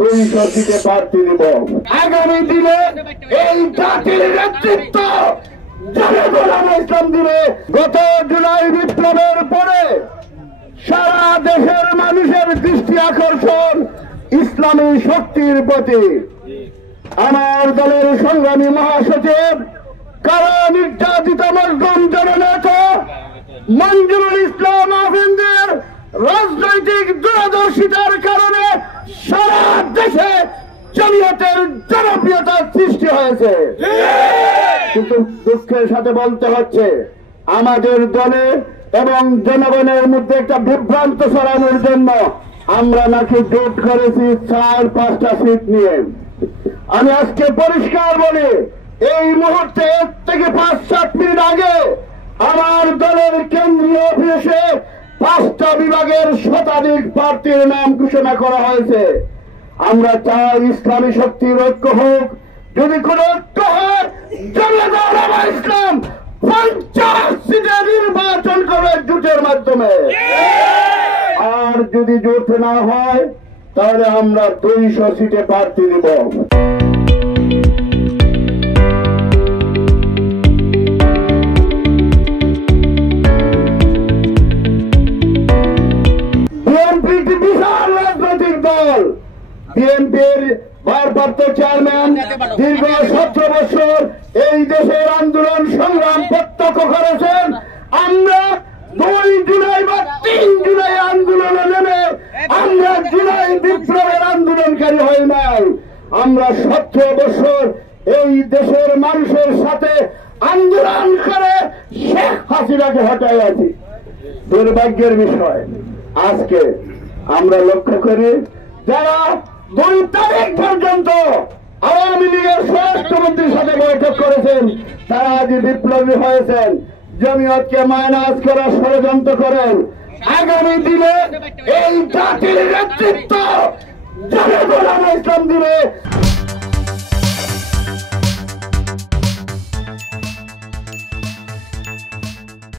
200 সিটে প্রার্থী দিব। আগামী দিনে এই জাতির নেতৃত্ব ইসলাম দিবে। গত জুলাই বিপ্লবের পরে সারা দেশের মানুষের দৃষ্টি আকর্ষণ ইসলামী শক্তির প্রতি। আমার দলের সংগ্রামী মহাসচিব, কারা নির্যাতিত মজলুম জননেতা মঞ্জুরুল ইসলাম আফিন্দের রাজনৈতিক দূরদর্শিতার কারণে সারা দেশে জমিয়তের জনপ্রিয়তার সৃষ্টি হয়েছে। কিন্তু দুঃখের সাথে বলতে হচ্ছে, আমাদের দলে এবং জনগণের মধ্যে একটা বিভ্রান্ত ছড়ানোর জন্য আমরা নাকি জোট করেছি 4-5টা সিট নিয়ে। আমি আজকে পরিষ্কার বলি, এই মুহূর্তে 1 থেকে 5-7 মিনিট আগে আমার দলের কেন্দ্রীয় অফিসে 5টা বিভাগের শতাধিক প্রার্থীর নাম ঘোষণা করা হয়েছে। আমরা চাই ইসলামী শক্তির ঐক্য হোক। যদি কোন ঐক্য হয়, ইসলাম 50 সিটে নির্বাচন করে জোটের মাধ্যমে। আর যদি জোট না হয়, তাহলে আমরা 200 সিটে প্রার্থী দিব। বিএনপি একটি বিশাল রাজনৈতিক দল। বিএনপির ভারপ্রাপ্ত চেয়ারম্যান দীর্ঘ 17 বছর এই দেশের আন্দোলন সংগ্রাম প্রত্যক্ষ করেছেন। আমরা 2 জুলাই বা 3 জুলাই আন্দোলনে নেমে আমরা জুলাই বিপ্লবের আন্দোলনকারী হই নাই। আমরা 17 বছর এই দেশের মানুষের সাথে আন্দোলন করে শেখ হাসিনাকে হটাই আছি। দুর্ভাগ্যের বিষয়, আজকে আমরা লক্ষ্য করি যারা 2 তারিখ পর্যন্ত আওয়ামী লীগের স্বরাষ্ট্রমন্ত্রীর সাথে বৈঠক করেছেন, তারা আজ বিপ্লবী হয়েছেন, জমিয়তকে মাইনাস করার ষড়যন্ত্র করেন। আগামী দিনে এই জাতির নেতৃত্ব ইসলাম দিবে।